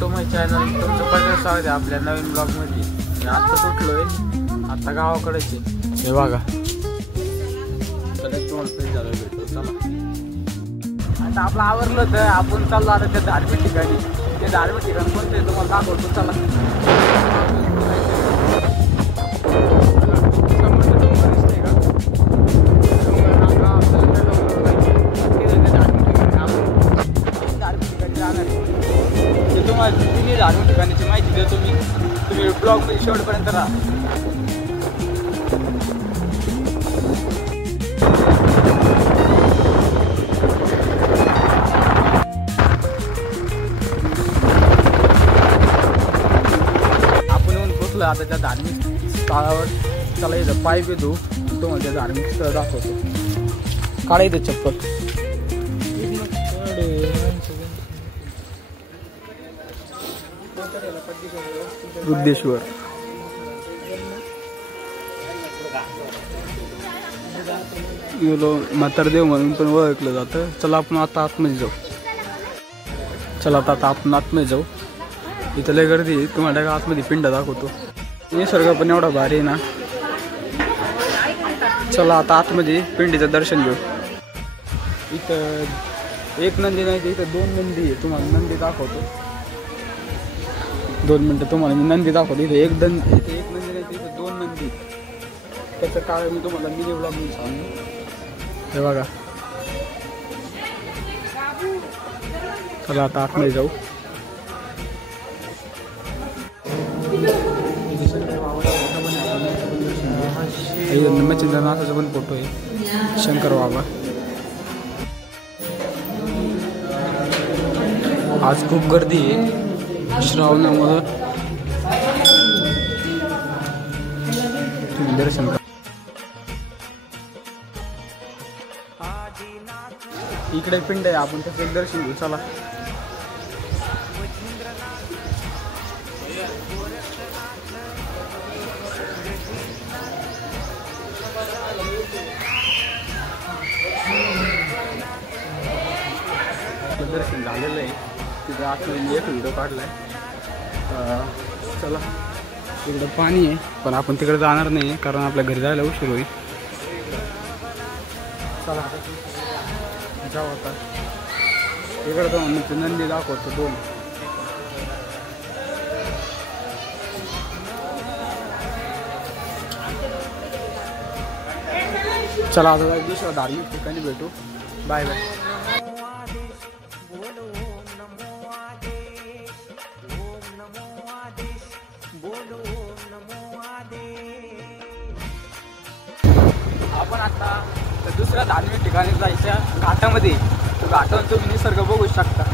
To my channel. तुमचं पहिलं स्वागत आहे आपल्या नवीन ब्लॉगमध्ये. मी आत्ता सुटलोय, आता गावाकडेच आहे. हे बघा झालं भेटतो. चला आता आपलं आवरलं तर आपण चाललो आता त्या धार्मिक ठिकाणी. ते धार्मिक ठिकाण कोणतं आहे तुम्हाला दाखवतो. चला तिन्ही धार्मिक ठिकाणाची माहिती देतो मी. तुम्ही ब्लॉगमध्ये शेवटपर्यंत राहा. आपण येऊन पोचलो आता त्या धार्मिक स्थळावर. चला इथं पाय बी धुऊ, तुम्हाला त्या धार्मिक स्थळ दाखवतो. काढा इथं चप्पल. बुद्धेश्वर म्हातारदेव म्हणून पण ओळखलं जातं. चला आपण आता आतमध्ये जाऊ. चला आता आपण आतमध्ये जाऊ. इथं लय गर्दी आहे. तुम्हाला आतमध्ये पिंड दाखवतो. निसर्ग पण एवढा भारी आहे ना. चला आता आतमध्ये पिंडीचं दर्शन घेऊ. इथं एक नंदी नाही, इथं दोन नंदी आहे. तुम्हाला नंदी दाखवतो. 2 मिनटं तुम्हाला मी नंदी दाखवतो. इथे एक नंदी नाही, इथे 2 नंदी. त्याचं काळ मी तुम्हाला मिनी ब्लॉग मी सांगू. हे बघा. चला आता आतमध्ये जाऊ. मच्छिंद्रनाथाचा पण फोटो आहे. शंकर बाबा. आज खूप गर्दी आहे श्रावणामुळं. तुम्ही दर्शन करा. इकडे पिंड आहे, आपण त्याचं एक दर्शन घेऊ. चला दर्शन झालेलं आहे. तिथे आतमध्ये एक व्हिडिओ काढलाय. चला तिकडं पाणी आहे, पण आपण तिकडे जाणार नाही कारण आपल्या घरी जायला उशीर होईल. चला जाऊ आता. इकडं जाऊन नंदी दाखवतो 2. चला आता दुसऱ्या धार्मिक ठिकाणी भेटू. Bye bye. आपण आता दुसऱ्या धार्मिक ठिकाणी जायच्या घाटामध्ये. घाटावर तुम्ही निसर्ग बघू शकता.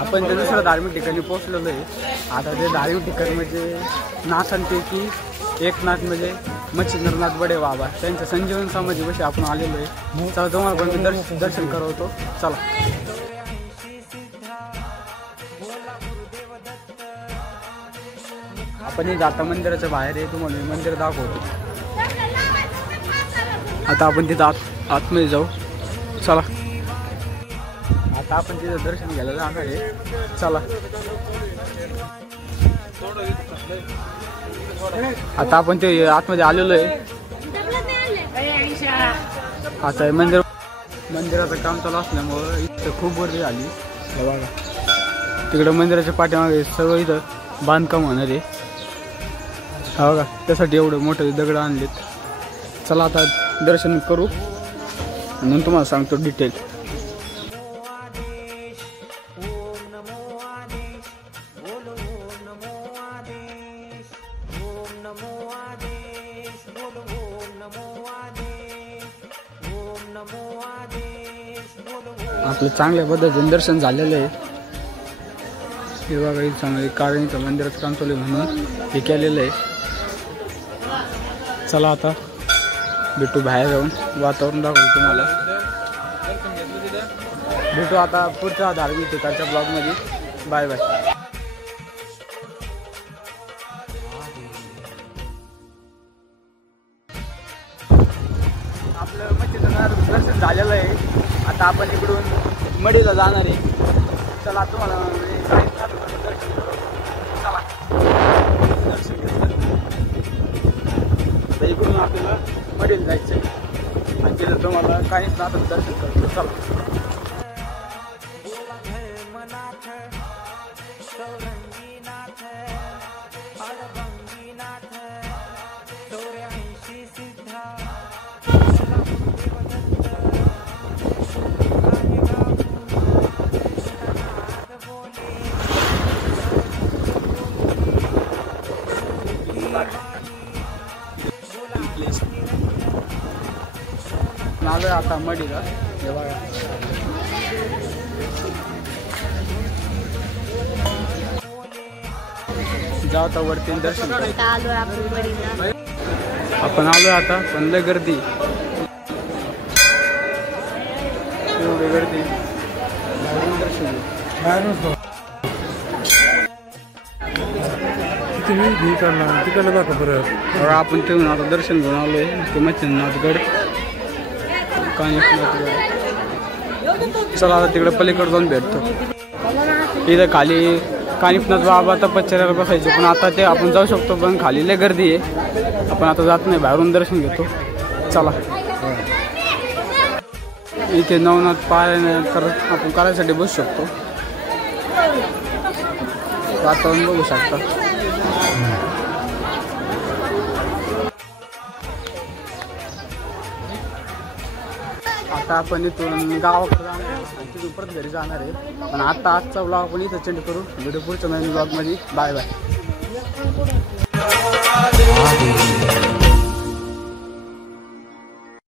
आपण त्या दुसऱ्या धार्मिक ठिकाणी पोहोचलेलो आहे. आता ते धार्मिक ठिकाण म्हणजे नाथांपैकी एक नाथ म्हणजे मच्छिंद्रनाथ बडे बाबा. त्यांच्या संजीवन समाधीपाशी आपण आलेलो आहे. चला तुम्हाला पण मी दर्शन करवतो. चला आपण जाता मंदिराच्या बाहेर आहे. तुम्हाला मी मंदिर दाखवतो. आता आपण तिथं आतमध्ये जाऊ. चला आता आपण तिथं दर्शन घ्यायला जाणार आहे. चला आता आपण ते आतमध्ये आलेलो आहे. आता मंदिराचं काम चालू असल्यामुळं इथं खूप गर्दी झाली. बघा तिकडं मंदिराच्या पाठीमागे सगळं इथं बांधकाम होणार आहे. हा बघा त्यासाठी एवढं मोठे दगड आणलेत. चला आता दर्शन करू म्हणून तुम्हाला सांगतो डिटेल. आपलं चांगल्या पद्धतीने दर्शन झालेलं आहे. हे बघा इथं चांगलं कारणीचं मंदिराचं काम चालू आहे म्हणून हे केलेलं आहे. चला आता भेटू बाहेर जाऊन. वातावरण दाखवतो तुम्हाला. भेटू आता पुढच्या धार्मिक ठिकाणच्या ब्लॉगमध्ये. Bye bye. दर्शन झालेलं आहे. आता आपण इकडून मडीला जाणार आहे. चला तुम्हाला दर्शन घेतलं. तर इकडून आपल्याला मडीला जायचं आहे आणि तिथं तुम्हाला काहीच नातं दर्शन करतो. चला. आलोय आता मडीला. हे बघा जाऊ आता वरती दर्शन. आपण आलोय आता पण लय गर्दी, एवढी गर्दी. दर्शन तिकडनं दाखव परत. आपण तिथून आता दर्शन घेऊन आलोय ते मच्छिंद्रनाथगड. चला आता तिकडे पलीकडे जाऊन भेटतो. इथं खाली कानिफनाथ बाबा तपश्चर्याला बसायचे पण आता ते आपण जाऊ शकतो पण खाली लय गर्दी आहे. आपण आता जात नाही, बाहेरून दर्शन घेतो. चला. इथे नवनाथ पारायण करत आपण करायसाठी बसू शकतो. वातावरण बघू शकता. आता आपण इथून गावाकडे जाणार आहे, तिथून परत घरी जाणार आहे. पण आता आजचा ब्लॉग आपण इथं चेंज करू. व्हिडिओ पुढच्या नवीन ब्लॉगमध्ये. Bye bye.